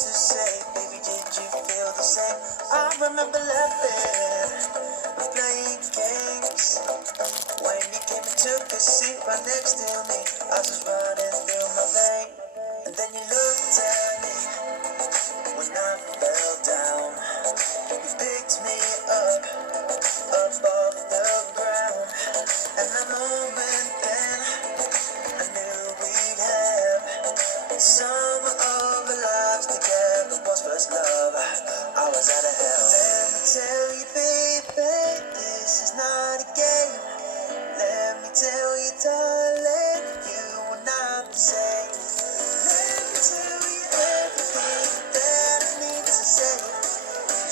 to say, baby, did you feel the same? I remember laughing and playing games. When you came and took a seat right next to me, I was running through my vein. And then you looked at me when I fell down. You picked me up off the ground. And the moment then, I knew we'd have some of our lives together. Was first love, I was out of hell. Let me tell you, baby, this is not a game. Let me tell you, darling, you are not the same. Let me tell you everything that I need to say.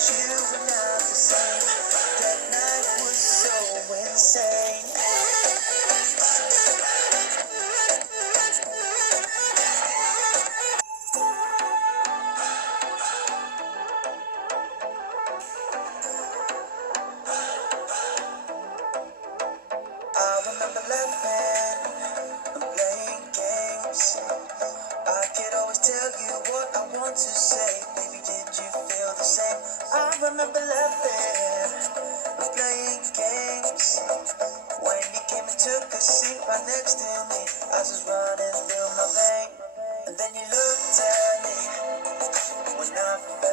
You were not the same. That night was so insane. I remember laughing and playing games. I could always tell you what I want to say. Baby, did you feel the same? I remember laughing and playing games. When you came and took a seat right next to me, I was running through my vein. And then you looked at me when I fell